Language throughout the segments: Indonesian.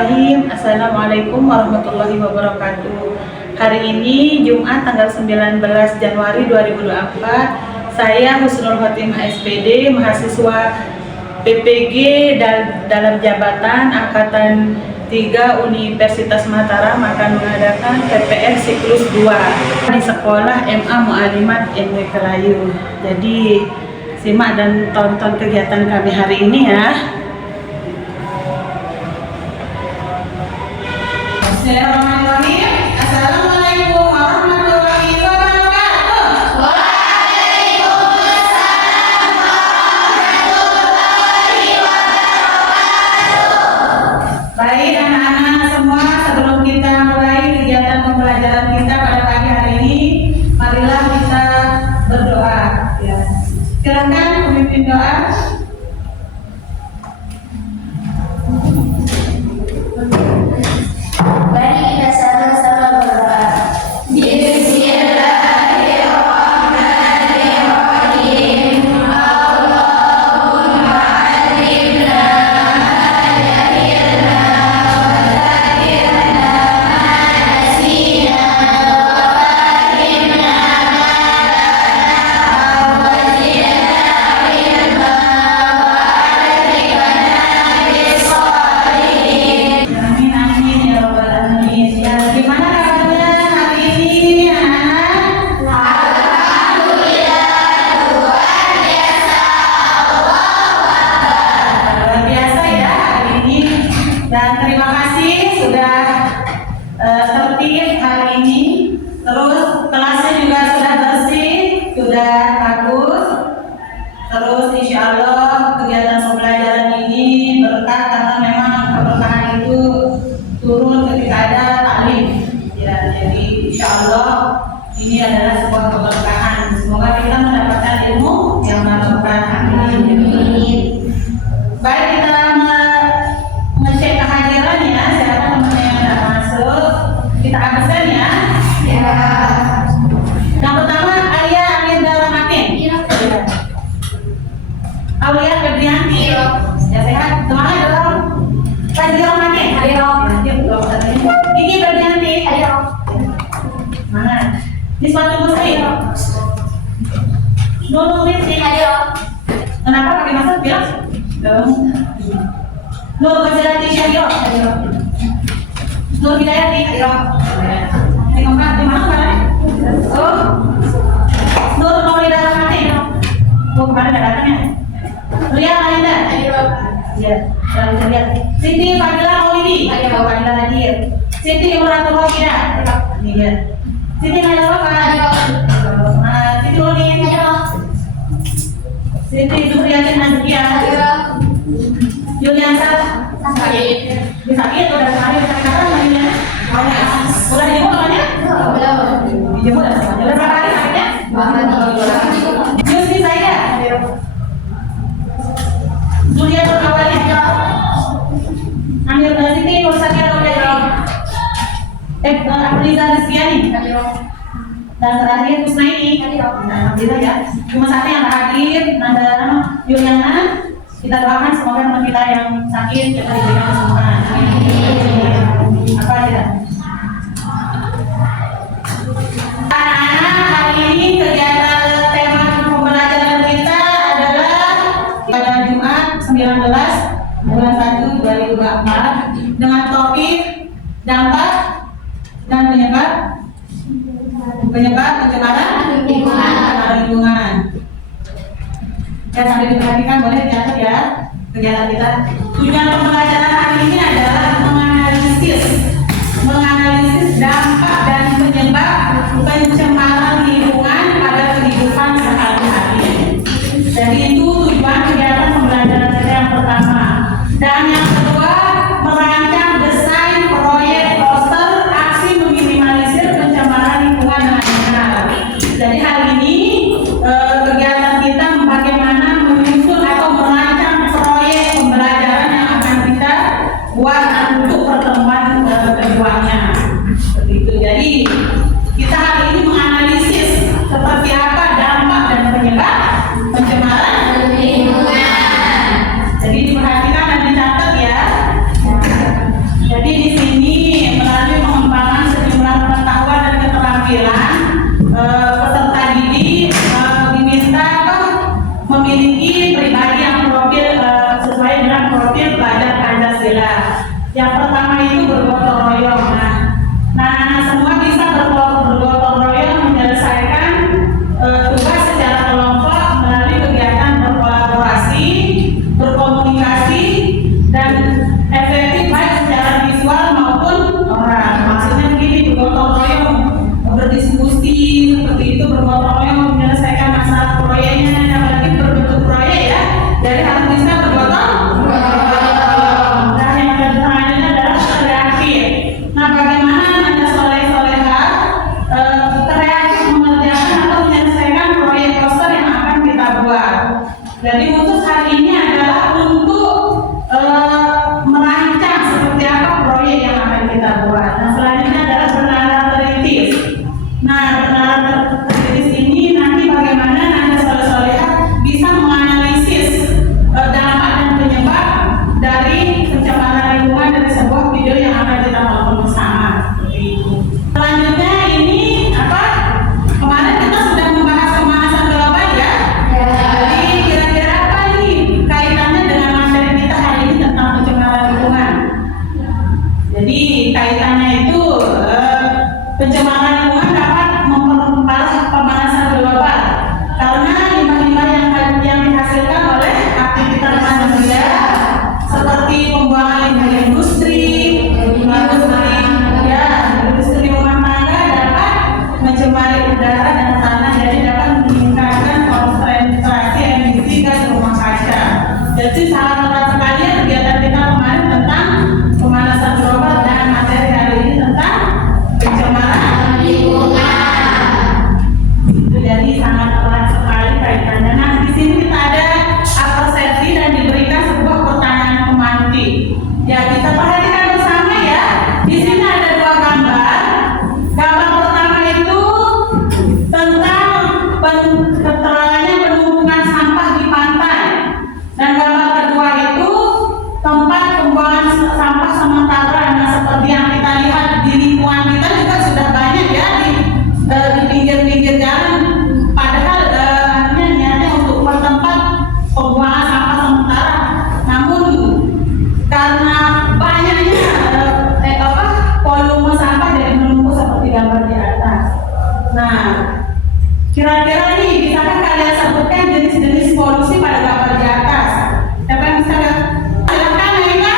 Bismillahirrahmanirrahim. Assalamualaikum warahmatullahi wabarakatuh. Hari ini Jumat tanggal 19 Januari 2024, saya Husnul Khotimah SPD, mahasiswa PPG dalam jabatan Angkatan 3 Universitas Mataram akan mengadakan PPR siklus 2 di Sekolah MA Mu'alimat MW Kelayu. Jadi simak dan tonton kegiatan kami hari ini ya. Bismillahirrahmanirrahim. Assalamualaikum warahmatullahi wabarakatuh. Waalaikumsalam warahmatullahi wabarakatuh. Baik anak-anak semua, sebelum kita mulai kegiatan pembelajaran kita pada pagi hari ini, marilah kita berdoa. Ya. Silakan pemimpin doa. Mari kita sama-sama berdoa. Bismillahirrahmanirrahim. Allahumma 'allimna ma jahilna wa dzakirna ma nasina wa fahimna ma na'lam wa zidna ilma wa alhiqna bis-shalihin. Amin amin ya rabbal alamin. Ya, gimana kabarnya hari ini anak-anak? Luar biasa ya hari ini. Dan terima kasih sudah tertib hari ini. Terus kelasnya juga sudah bersih, sudah bagus. Terus insya Allah kegiatan pembelajaran ini berkah karena memang keberkahan itu turun ketika ada taklim. Ya, jadi insya Allah ini adalah sebuah keberkahan. Semoga kita mendapatkan ilmu yang barokah. Amin. Baik, kita mengecek kehadiran ya. Siapa teman-teman yang tidak masuk, kita absen ya. Ya. Yang pertama Alia Aminda Rahmatin. Aulia Febrianti. Iya. Ya sehat. Semangat dong. Fadli Rahmatin. Ayo. Kiki Febrianti. Ayo. Semangat. Nisbatul Muslim. Nurul Rizki. Ayo. Kenapa pakai masker bilang? Nur Fazilati Syahyo. Nur Hidayati. Ini keempat di mana kemarin? Oh, Nur Maulida Rahmati. Oh, kemarin ada datang ya? Ria Malinda. Ya, selalu lihat. Siti Fadila Maulidi. Oh, Fadila hadir. Siti Imratul Wakidah. Ini dia. Siti Nada Wafa. Siti Ulin. Siti Zuhriyatin Azkia. Yuliansa. Sakit udah sakit sekarang mainnya. Udah dijemput namanya? Dijemput ya? Udah berapa hari sakitnya? Yusri saya. Juliatul Awali. Amir Siti Nur Sakia Raudhani. Afriza Rizkiani. Dan terakhir Kusnaini. Nah, alhamdulillah ya. Cuma satu yang tak hadir, Nanda Yuliana. Kita doakan semoga teman kita yang sakit cepat diberikan kesembuhan. Apa aja? Anak-anak, hari ini kegiatan tema pembelajaran kita adalah pada Jumat 19 bulan 1 2024 dengan topik dampak dan penyebab pencemaran lingkungan. Ya, sambil diperhatikan boleh dicatat ya kegiatan kita. Tujuan pembelajaran hari ini adalah menganalisis dampak dan penyebab pencemaran lingkungan pada kehidupan sehari-hari. Jadi itu tujuan kegiatan pembelajaran kita yang pertama. Dan yang kedua, merancang desain proyek poster aksi meminimalisir pencemaran lingkungan dengan benar. Jadi hari ini kegiatan kita bagaimana menyusun atau merancang proyek pembelajaran yang akan kita buat untuk pertemuan keduanya. Seperti itu. Jadi kita hari ini menganalisis seperti apa dampak dan penyebab pencemaran lingkungan. Jadi diperhatikan dan dicatat ya. itu bergotong royong. Nah, semua bisa bergotong royong menyelesaikan tugas secara kelompok melalui kegiatan berkolaborasi, berkomunikasi, dan efektif baik secara visual maupun oral. Maksudnya begini, bergotong royong, berdiskusi seperti itu, bergotong royong menyelesaikan masalah proyeknya, apalagi berbentuk proyek ya, jadi harus bisa bergotong royong. Dan yang selanjutnya adalah kreatif. Nah, bagaimana Anda soleh-soleha kreatif mengerjakan atau menyelesaikan proyek poster yang akan kita buat. Jadi khusus hari ini adalah untuk merancang seperti apa proyek yang akan kita buat. Nah, selanjutnya adalah bernalar kritis. Nah, bernalar kritis ini nanti bagaimana Anda soleh-soleha bisa menganalisis dampak dan penyebab dari pencemaran lingkungan dari sebuah video yang akan kita tonton bersama. Seperti itu. Selanjutnya ini apa? Kemarin kita sudah membahas pemanasan global ya. Jadi kira-kira apa nih kaitannya dengan materi kita hari ini tentang pencemaran lingkungan? Jadi kaitannya itu pencemaran lingkungan dapat memperparah pemanasan global karena limbah-limbah yang dihasilkan oleh aktivitas manusia seperti pembuangan limbah industri rumah tangga dapat mencemari udara dan tanah, jadi dapat meningkatkan konsentrasi emisi gas rumah kaca. Jadi sangat erat sekali ya kegiatan kita kemarin tentang pemanasan global dan materi hari ini tentang pencemaran lingkungan. Jadi sangat erat sekali kaitannya. Nah, di sini kita ada persepsi dan diberikan sebuah pertanyaan pemantik. Ya, kita perhatikan bersama ya. Di sini ada dua gambar. Gambar pertama itu tentang keterangannya penumpukan sampah di pantai. Dan gambar kedua itu tempat pembuangan sampah sementara. Nah, seperti yang kita lihat di lingkungan kita juga sudah banyak ya di pinggir-pinggir jalan. Padahal niatnya untuk tempat pembuangan sampah sementara. Namun karena banyaknya volume sampah jadi menumpuk seperti gambar di atas. Nah, kira-kira nih bisakah kalian sebutkan jenis-jenis polusi pada gambar di atas? Siapa yang bisa? Silakan Aika.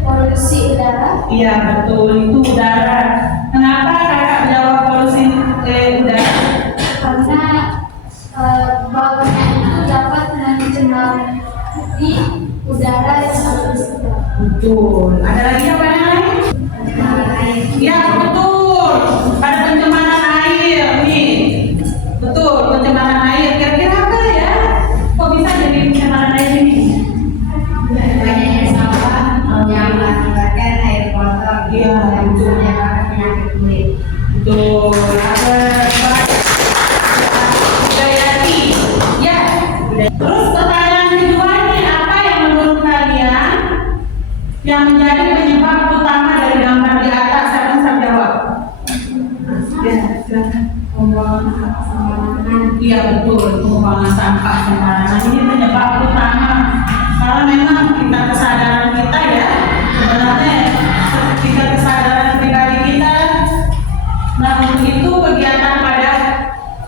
Polusi udara. Iya betul, itu udara. Kenapa kakak jawab polusi udara? Karena baunya itu dapat mencemari udara yang ada di sekitar. Betul. Ada lagi apa yang lain? Iya betul. Ada pencemaran air nih. Betul, pencemaran air. Kira-kira apa ya? Kok bisa jadi pencemaran air ini? Banyaknya sampah yang mengakibatkan air kotor Iya, dan betul. menyebabkan penyakit kulit. Betul. Ada Gayati. Ya. Terus pertanyaan kedua nih, apa yang menurut kalian yang menjadi penyebab utama dari gambar di atas? Saya bisa jawab. Ya, silakan. Pembuangan sembarangan. Iya betul, pembuangan sampah sembarangan ini penyebab utama. Karena memang kita kesadaran kita ya, sebenarnya ketika kesadaran pribadi kita. Nah, untuk itu kegiatan pada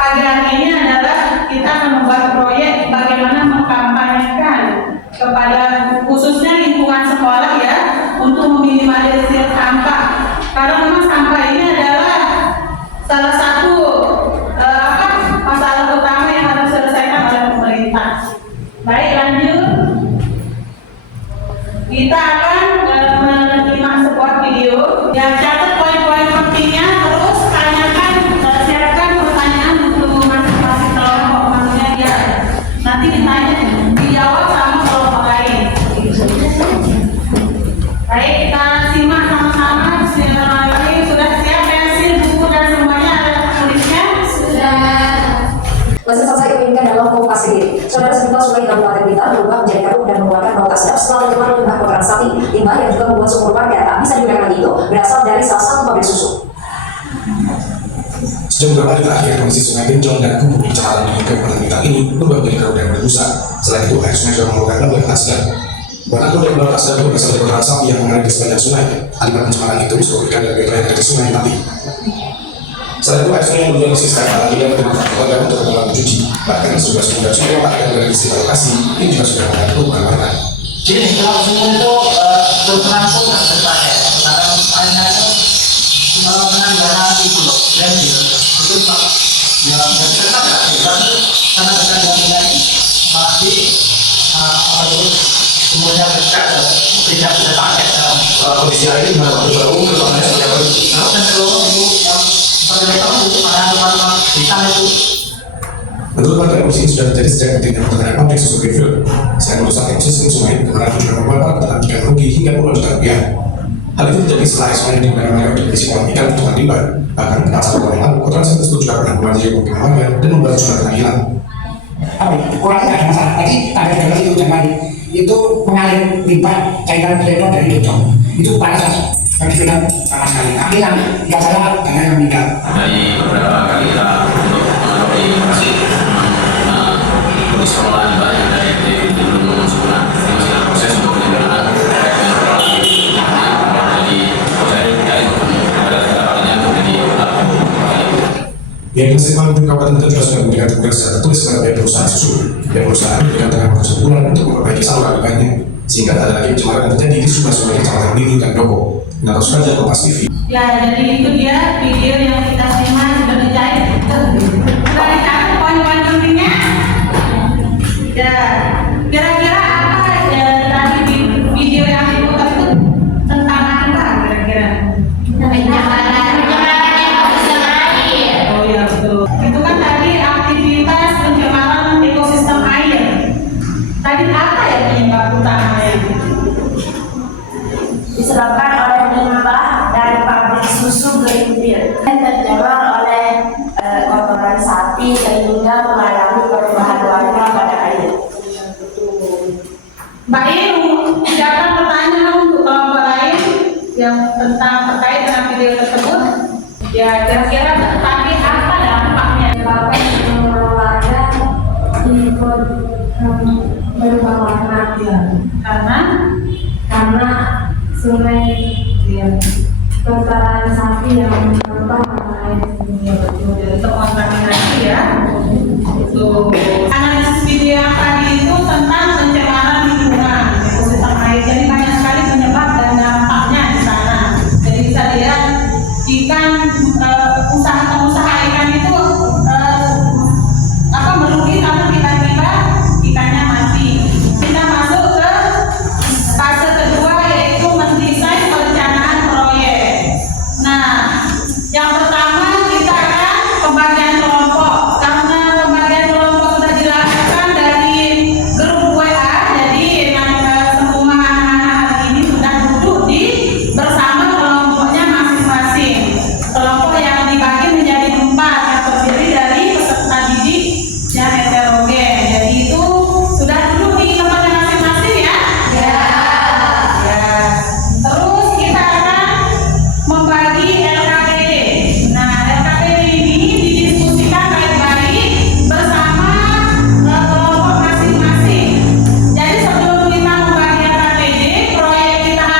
pagi hari ini adalah kita akan membuat proyek bagaimana mengkampanyekan kepada khususnya lingkungan sekolah ya untuk meminimalisir sampah. Karena memang sampah ini adalah salah satu masalah utama yang harus diselesaikan oleh pemerintah. Baik, lanjut. Kita akan menyimak sebuah video yang catat poin-poin pentingnya, terus tanyakan, siapkan pertanyaan untuk masing-masing kelompok. Maksudnya ya nanti ditanya, dijawab sama kelompok lain. Baik, kita simak sama-sama. Bismillahirrahmanirrahim. Sudah siap pensil, buku dan semuanya ada tulisnya? Sudah. Mesin selesai kepemimpinan dalam Kompas Kediri. Saudara sejumlah sungai di Kabupaten Blitar berubah menjadi keruh dan mengeluarkan bau tak sedap setelah menyebabkan limbah kotoran sapi. Limbah yang juga membuat sumur warga tak bisa digunakan lagi itu berasal dari salah satu pabrik susu. Sejak beberapa hari terakhir, kondisi sungai Benjong dan Kubu di Kecamatan Kubu Kabupaten Blitar ini berubah menjadi keruh dan berbusa. Selain itu, air sungai juga mengeluarkan bau yang tak sedap. Bahkan proyek bawah sadar itu berasal dari kotoran sapi yang mengalir di sepanjang sungai. Akibat pencemaran itu, seluruh ikan dan biota yang ada di sungai mati. Selain itu, air sungai yang berjual sekitar lagi dan warga untuk keperluan mencuci. Bahkan sejumlah sumur dan sungai yang tak ada di sekitar lokasi ini juga sudah mengganggu warga. Jadi kalau sumur itu berlangsung nggak terpakai, karena misalnya itu penanggalan itu loh, dan itu ya nggak terpakai, tapi karena kita nggak masih apa itu sumurnya dekat tidak terpakai. Kondisi air ini gimana? Waktu baru kerusakannya seperti apa? Kalau cenderung itu yang seperti itu pada teman-teman di sana itu. Menurut warga, kondisi ini sudah terjadi sejak berdirinya pertengahan pabrik susu Greenfield. Selain merusak ekosistem sungai, kemarin juga membuat para petani ikan rugi hingga puluhan juta rupiah. Hal itu terjadi setelah air sungai yang dimana-mana untuk berisi kolam ikan tutupan limbah. Bahkan pada 1 tahun yang lalu, kotoran sapi tersebut juga pernah membanjiri pemukiman warga dan membuat sejumlah petani hilang. Orangnya tidak ada masalah, tapi ada dalam itu zaman itu mengalir limbah cairan pleno dari becong itu panas, kami sudah panas sekali. Kami yang tidak sadar karena yang meninggal. Dari beberapa kali kita untuk mengadopsi masih kondisi pengelolaan limbah yang dari belum sempurna, masih dalam proses untuk penyempurnaan jadi saya dari pada kalinya menjadi Pihak Dinas Lingkungan Hidup Kabupaten Banten juga sudah memberikan tugas secara tertulis kepada pihak perusahaan susu. Pihak perusahaan memberikan tengah waktu sebulan untuk memperbaiki saluran limbahnya, sehingga tak ada lagi pencemaran yang terjadi di sungai-sungai Kecamatan Lini dan Doko. Nah, terus saja Kompas TV. Ya, jadi itu dia video yang kita simak sudah dijahit. Sudah dicatat poin-poin pentingnya. Ya, kira-kira apa ya tadi di video yang diputar itu tentang apa kira-kira? Oh ya betul. Itu kan tadi aktivitas pencemaran ekosistem air. Tadi apa ya penyebab utamanya? Disebabkan oleh limbah dari pabrik susu Greenfield dan tercemar oleh kotoran sapi sehingga mengalami perubahan warna pada air. Mbak Iru, siapa pertanyaan untuk kelompok lain yang tentang terkait dengan video tersebut? Ya, kira-kira tadi apa dampaknya? Menyebabkan semua warga ikut berubah warna Karena sungai kotoran sapi yang berubah warna air. ya betul, terkontaminasi ya. Betul. Analisis video yang tadi itu tentang pencemaran lingkungan ekosistem air. Jadi banyak sekali penyebab dan dampaknya di sana. Jadi bisa lihat ikan usaha ikan itu merugi karena tiba-tiba ikannya mati. Kita masuk ke fase kedua yaitu mendesain perencanaan proyek. Nah, yang pertama kita akan pembagian kelompok. Karena pembagian kelompok sudah dilakukan dari grup WA, jadi semua anak-anak hari ini sudah duduk bersama kelompoknya masing-masing. Kelompok yang dibagi menjadi 4 yang terdiri dari peserta didik yang heterogen. Jadi itu sudah duduk di tempatnya masing-masing ya? Ya. Terus kita akan membagi LKPD. Nah, LKPD ini didiskusikan baik-baik bersama kelompok masing-masing. Jadi sebelum kita membagi LKPD, proyek kita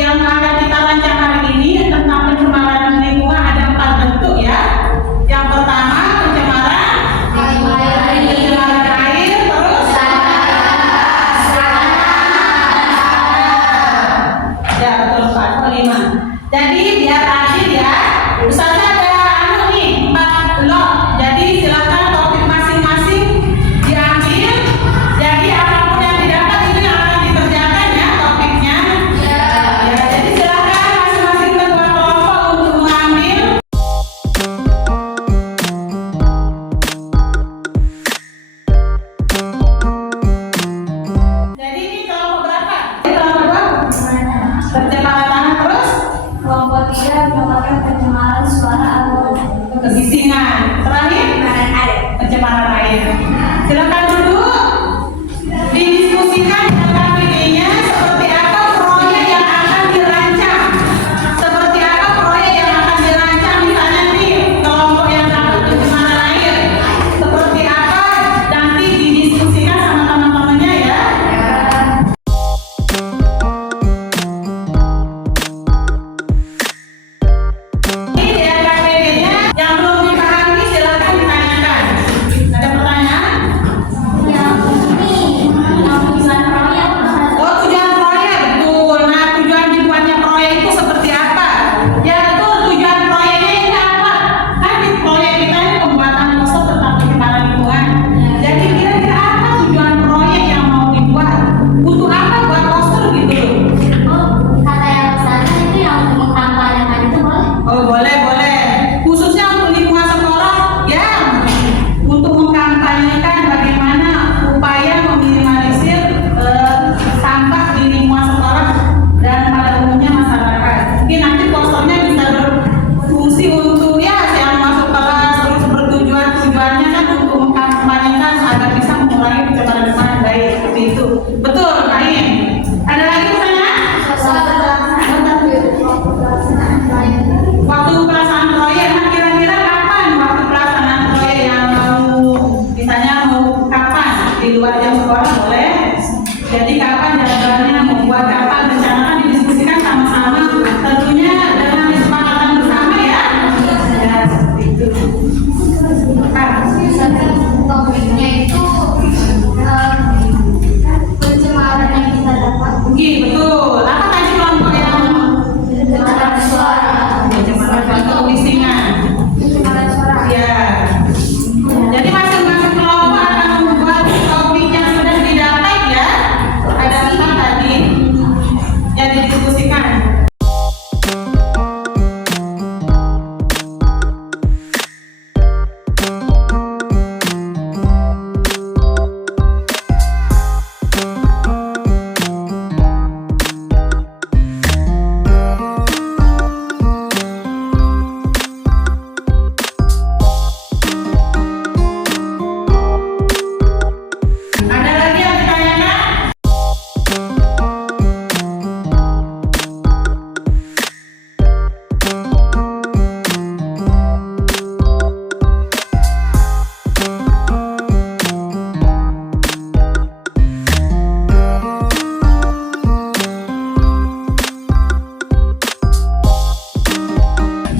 yang akan kita rancang hari ini tentang pencemaran lingkungan ada 4 bentuk ya. Yang pertama pencemaran air, terus ya betul Pak, kelima. Jadi biar adil ya, Ustazah ada nih 4 blok. Jadi silakan topik masing-masing diambil. Jadi apapun yang didapat itu yang akan dikerjakan ya topiknya. Ya, jadi silakan masing-masing ketua kelompok untuk mengambil. Jadi ini kelompok berapa? Kelompok berapa? Pencemaran tanah terus Kelompok 3 merupakan pencemaran suara atau kebisingan. Terakhir pencemaran air. Silakan duduk. Didiskusikan LKPD-nya seperti apa proyek yang akan dirancang. Seperti apa proyek yang akan dirancang misalnya nih kelompok yang dapat pencemaran air. Seperti apa nanti didiskusikan sama teman-temannya ya.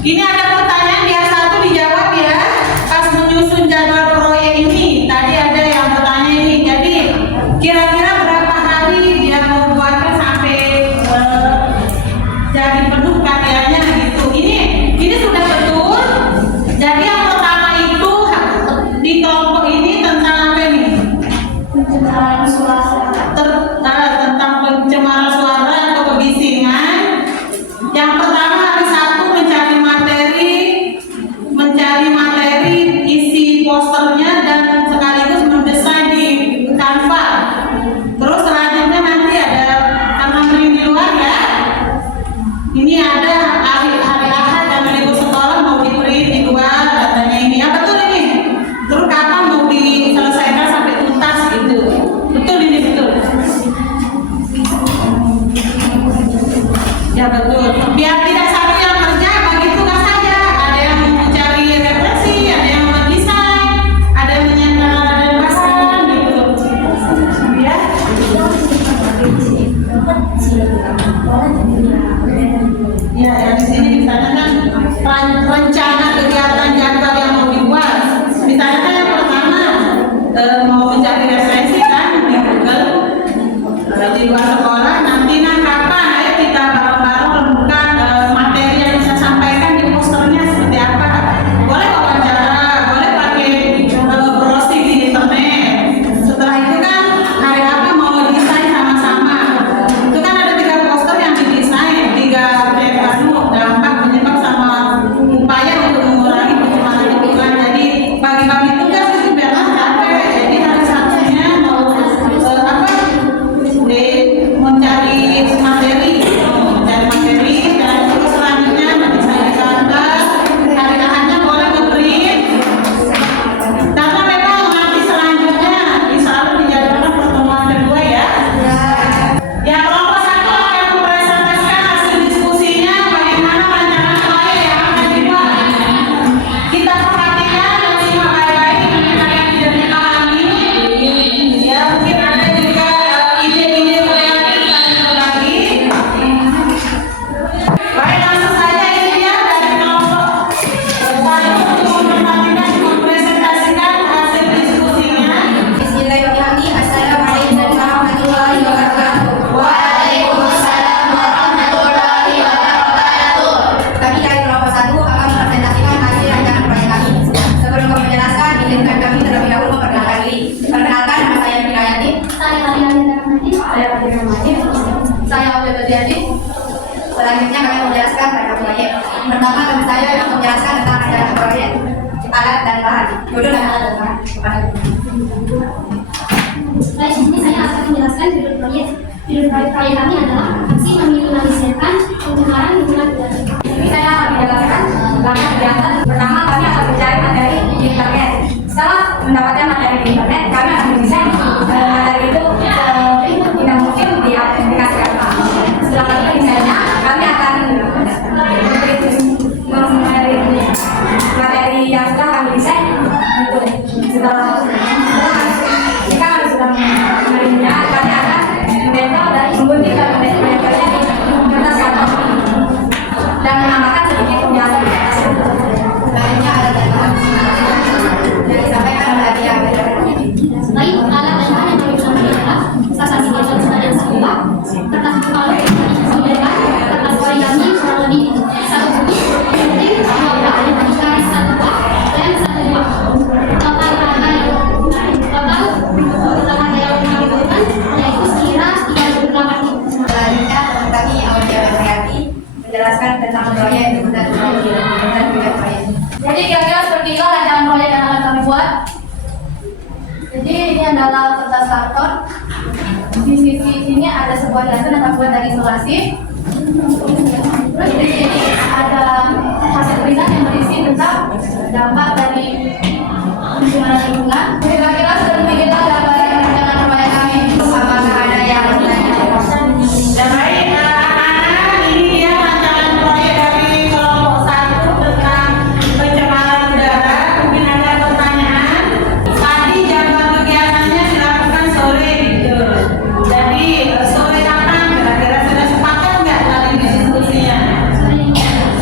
Ini ada pertanyaan biar satu dijawab ya. Pas menyusun jadwal proyek ini, tadi ada yang bertanya ini. Jadi kira-kira berapa hari dia mau buatkan sampai jadi penuh karyanya gitu. Ini sudah betul. Jadi yang pertama itu di kelompok ini tentang apa nih? Pencemaran suara. Tentang pencemaran suara atau kebisingan. Yang pertama hari Sabtu mencari materi isi posternya dan sekaligus mendesain di Canva. Terus selanjutnya nanti ada karena beli di luar ya. Ini ada hari Ahad dan libur sekolah mau di print di luar datanya ini. Ya betul ini. Terus kapan mau diselesaikan sampai tuntas gitu. Betul ini betul. Ya betul. Biar tidak satu yang kerja bagi tugas saja. Ada yang mencari referensi, ada yang mendesain, ada yang menyiapkan dan pasang gitu. Ya. Ya, di sini misalnya kan rencana kegiatan jadwal yang mau dibuat. Misalnya kan yang pertama mau mencari referensi kan di Google di luar sekolah. Nanti kapan ayo kita bareng-bareng renungkan materi yang bisa sampaikan di posternya seperti apa. Boleh wawancara, boleh pakai browsing di internet. Setelah itu kan hari apa mau desain sama-sama. Itu kan ada 3 poster yang didesain, 3 dampak penyebab sama upaya untuk mengurangi pencemaran lingkungan. Jadi bagi-bagi tugas itu biarlah capek. Jadi hari Sabtunya mau mencari materi dan terus selanjutnya mendesain gambar. Hari Ahadnya boleh nge-print. Karena memang nanti selanjutnya selalu dijadwalkan pertemuan kedua ya. Yang kelompok 1 akan mempresentasikan hasil diskusinya bagaimana rancangan proyek yang akan dibuat. Kita perhatikan dan simak baik-baik mengenai yang tidak dipahami. Ya, mungkin ada juga ide-ide kreatif yang berbagi. Baik, langsung saja ini dia dari kelompok 1 untuk mempresentasikan hasil diskusinya. Bismillahirrahmanirrahim. Assalamualaikum warahmatullahi wabarakatuh. Waalaikumsalam warahmatullahi wabarakatuh. Kami dari kelompok 1 akan mempresentasikan hasil rancangan proyek kami. Sebelum kami menjelaskan, izinkan kami terlebih dahulu memperkenalkan diri. Perkenalkan, nama saya Pinayati. Saya Ariani Rahmadi. Saya Abdul Rahmadi. Saya Abdul Badiati. Selanjutnya kami menjelaskan rancangan proyek. Pertama, saya akan menjelaskan tentang rancangan proyek, alat dan bahan. Judul dan alat dan bahan. Baik, di sini saya akan menjelaskan judul proyek. Judul proyek kami adalah aksi meminimalisirkan pencemaran lingkungan udara. Ini saya akan menjelaskan langkah kegiatan. Pertama, kami akan mencari materi di internet. Setelah mendapatkan materi di internet, kami akan mendesain materi itu tidak mungkin diaplikasikan. Setelah itu misalnya, kami akan materi yang sudah kami desain itu. Setelah jika kami sudah menerimanya, kami akan menempel dan membuktikan materi-materinya di kertas karton dan menambahkan sedikit pembahasan di atas. Selanjutnya ada bahan yang disampaikan oleh dia. Baik, alat dan bahan yang kami sampaikan adalah sasaran botol sebanyak 1 bak, kertas kepala, kertas origami kurang lebih 1 buku, penting 2 bak, garis 1 bak, lem 1 bak. Total harga yang kami butuhkan yaitu sekira 38.000. Selanjutnya teman kami Aulia Berhati menjelaskan tentang proyek dan proyek. Jadi kira-kira seperti itu rancangan proyek yang akan kami buat. Jadi ini adalah kertas karton. Di sisi sini ada sebuah dasar yang terbuat dari isolasi. Terus di sini ada hasil tulisan yang berisi tentang dampak dari pencemaran lingkungan. Kira-kira seperti itu gambaran rancangan proyek kami. Apakah ada yang bertanya? Dan baik, anak-anak, ini dia rancangan proyek dari kelompok 1 tentang pencemaran udara. Mungkin ada pertanyaan. Tadi jadwal kegiatannya dilakukan sore gitu. Jadi sore kapan? Kira-kira sudah sepakat nggak tadi diskusinya?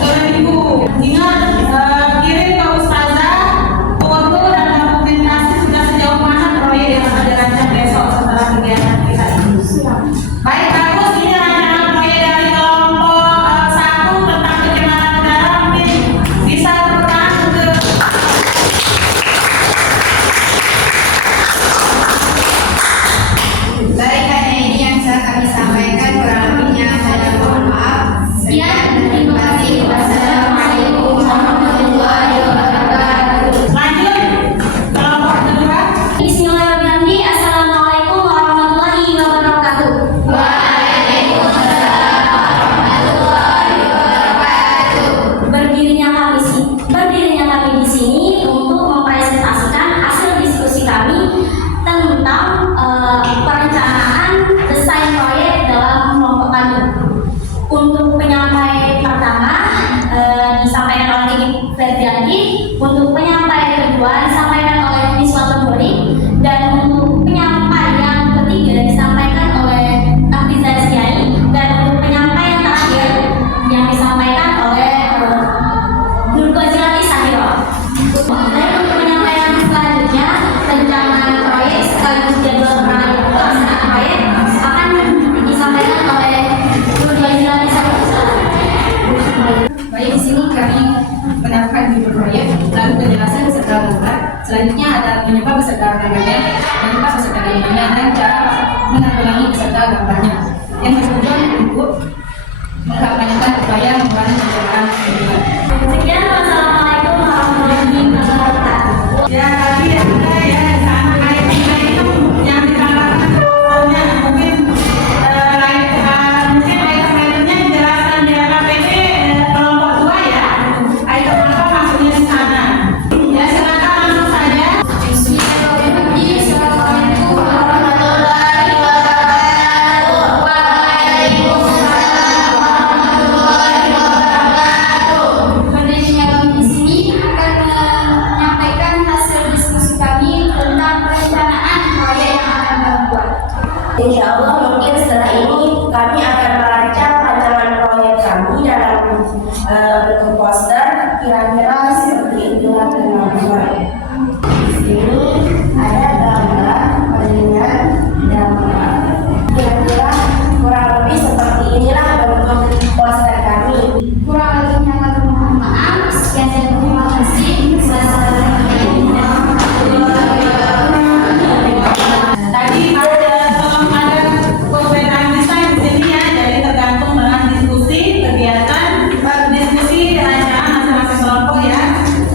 Sore Minggu. Ingat lagi untuk penyampaian kedua disampaikan oleh Miss Waterbury, dan untuk penyampaian ketiga disampaikan oleh Afiza Siai, dan untuk penyampaian terakhir yang disampaikan oleh Nur Kozilati Sahiro. Dan untuk penyampaian selanjutnya rencana proyek sekaligus jadwal pelaksanaan proyek akan disampaikan oleh Nur Kozilati Sahiro. Baik, di sini kami menampilkan judul proyek, lalu penjelasan beserta gambar. Selanjutnya ada penyebab beserta gambarnya, penyebab beserta gambarnya, dan cara menanggulangi beserta gambarnya. Yang bertujuan untuk mengkampanyekan upaya mengurangi pencemaran lingkungan. Sekian, wassalamualaikum warahmatullahi wabarakatuh. Ya, tadi ada ya di sana ayat 3 itu yang ditambahkan soalnya mungkin mungkin item-itemnya dijelaskan di KPP kelompok 2 ya. Item apa maksudnya di sana? Ya, silakan langsung saja. Assalamualaikum warahmatullahi wabarakatuh. Waalaikumsalam warahmatullahi wabarakatuh. Berdirinya kami di sini akan menyampaikan hasil diskusi kami tentang perencanaan proyek yang akan kami buat. Insya Allah mungkin setelah ini kami akan merancang rancangan proyek kami dalam bentuk poster kira-kira seperti itulah teman-teman. Di sini ada gambar pengingat gambar. Kira-kira kurang lebih seperti inilah bentuk poster kami. Kurang lebihnya kami mohon maaf. Sekian dan terima kasih. Wassalamualaikum warahmatullahi wabarakatuh. Tadi ada perbedaan desain di sini ya, jadi tergantung dengan diskusi kegiatan diskusi rancangan masing-masing kelompok ya.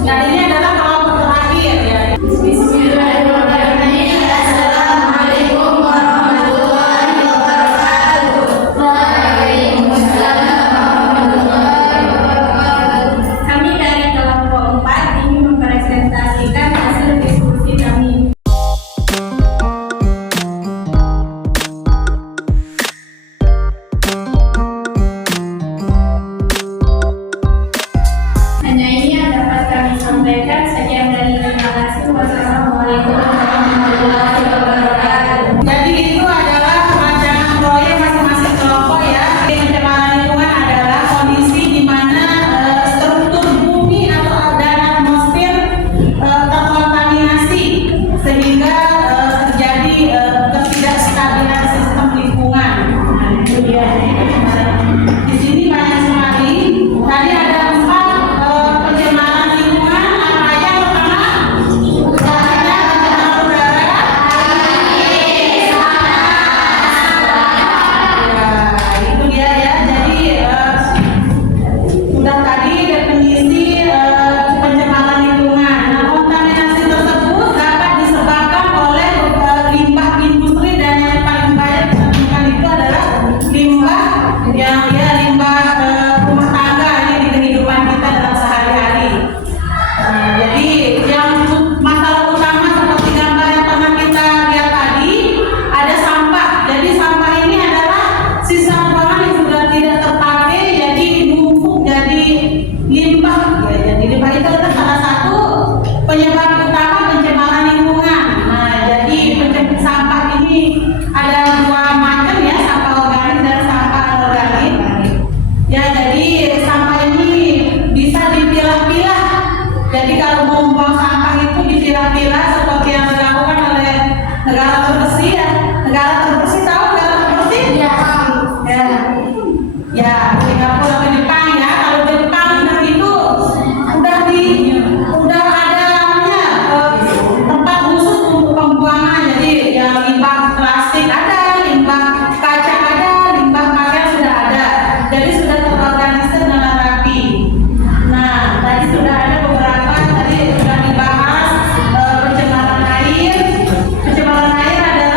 Dan ini adalah kelompok terakhir ya. Bismillahirrahmanirrahim. Assalamualaikum warahmatullahi wabarakatuh. Waalaikumsalam warahmatullahi wabarakatuh. Kami dari kelompok 4 ingin mempresentasikan hasil diskusi kami. Hanya ini yang dapat kami sampaikan. Sekian dari terima kasih. Wassalamualaikum warahmatullahi wabarakatuh. Jadi itu adalah rancangan proyek masing-masing kelompok ya. Pencemaran lingkungan adalah kondisi di mana struktur bumi atau dan atmosfer terkontaminasi sehingga terjadi ketidakstabilan sistem lingkungan. Nah, itu dia. Di sini banyak sekali. Tadi ada 4 pencemaran lingkungan. Apa aja yang pertama? Udaranya pencemaran udara. Ya, itu dia ya. Jadi sudah tadi definisi pencemaran lingkungan. Nah, kontaminasi tersebut dapat disebabkan oleh limbah industri, dan yang paling banyak ditemukan itu adalah limbah limbah rumah tangga ini di kehidupan kita dalam sehari-hari. Jadi yang masalah utama seperti gambar yang pernah kita lihat tadi, ada sampah. Jadi sampah ini adalah sisa buangan yang sudah tidak terpakai, jadi numpuk jadi limbah. Ya, jadi limbah itu adalah salah satu penyebab utama pencemaran lingkungan. Nah, jadi sampah ini ada 2 macam ya, sampah organik dan sampah anorganik. Ya, jadi sampah ini bisa dipilah-pilah. Jadi kalau mau membuang sampah itu dipilah-pilah seperti yang dilakukan oleh negara terbersih ya. Negara terbersih, tahu negara terbersih? Ya. Ya. Ya, Singapura atau Jepang ya. Kalau Jepang itu udah ada namanya tempat khusus untuk pembuangan. Jadi ya limbah plastik ada, limbah kaca ada, limbah pakaian sudah ada. Jadi sudah terorganisir dengan rapi. Nah, tadi sudah ada beberapa tadi sudah dibahas pencemaran air. Pencemaran air adalah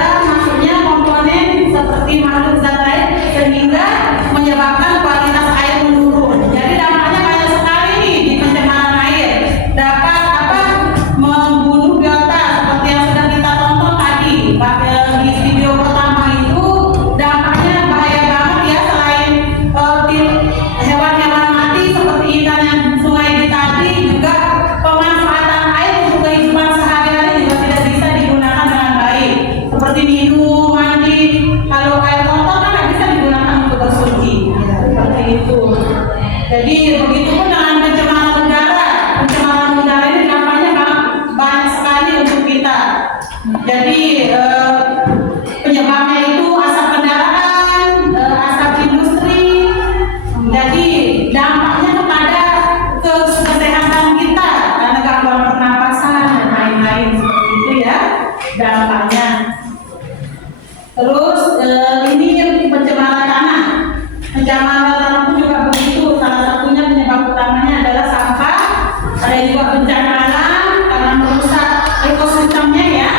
Jadi begitu pun dengan pencemaran udara. Pencemaran udara ini dampaknya banyak sekali untuk kita. Jadi penyebabnya itu asap kendaraan, asap industri. Jadi dampaknya kepada kesehatan kita karena gangguan pernapasan dan lain-lain seperti itu ya dampaknya. Terus ini pencemaran tanah. Pencemaran tanah pun juga begitu. Salah satunya penyebab utamanya adalah sampah. Ada juga bencana alam karena merusak ekosistemnya ya.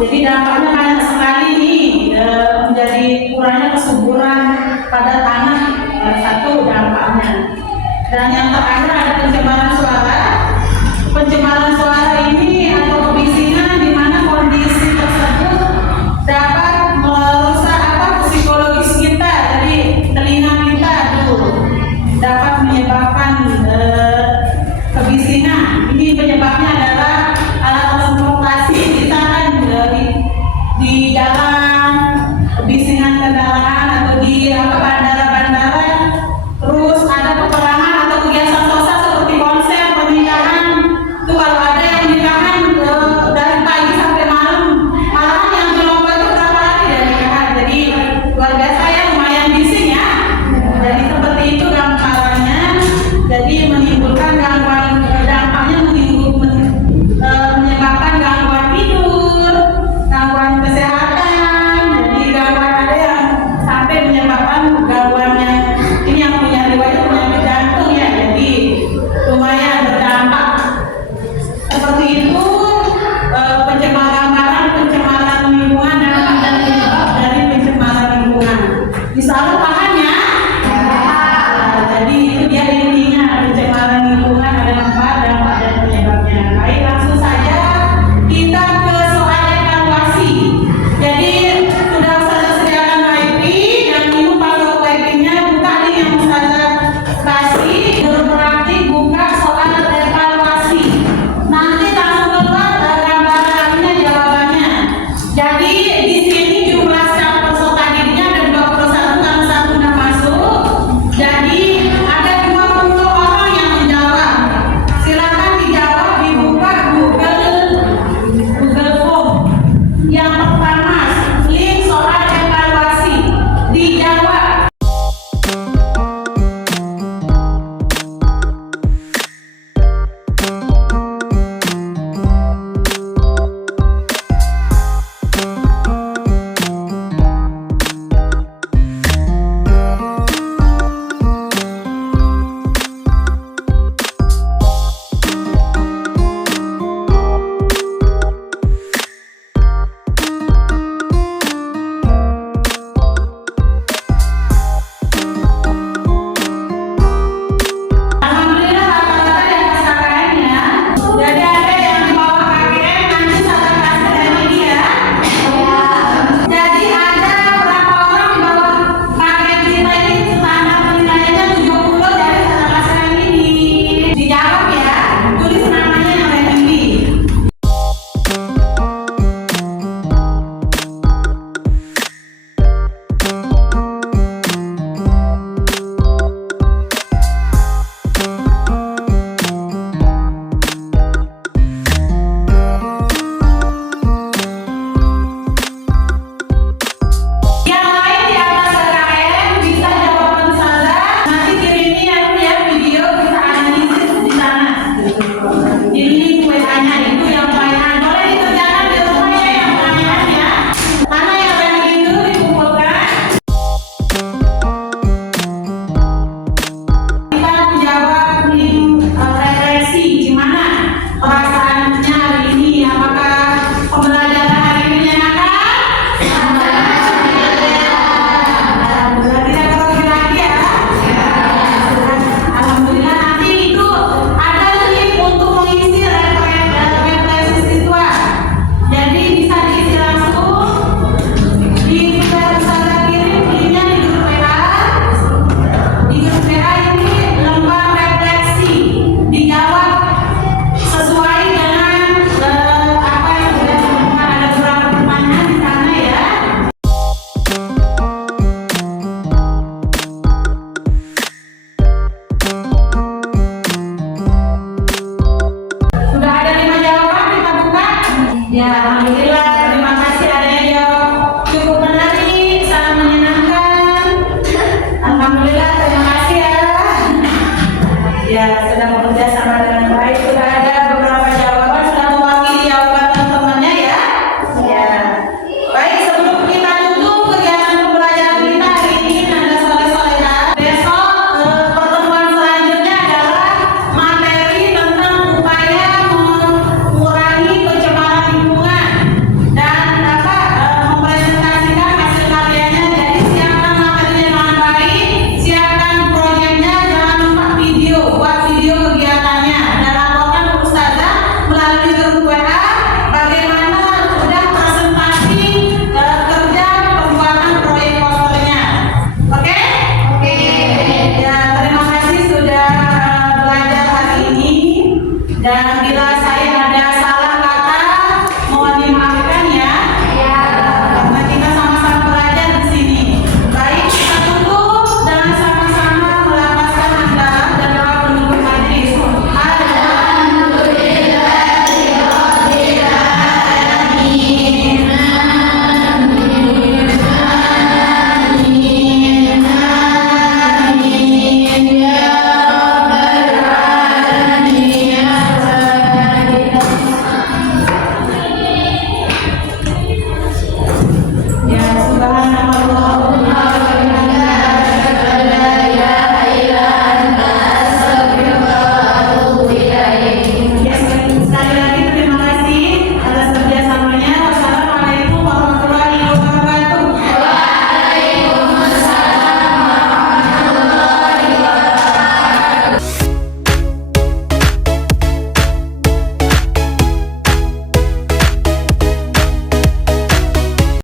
Jadi dampaknya banyak sekali nih, menjadi kurangnya kesuburan pada tanah, satu dampaknya. Dan yang terakhir ada pencemaran suara. Pencemaran suara ini atau kebisingan di mana kondisi tersebut dapat merusak psikologis kita. Jadi telinga kita tuh dapat menyebabkan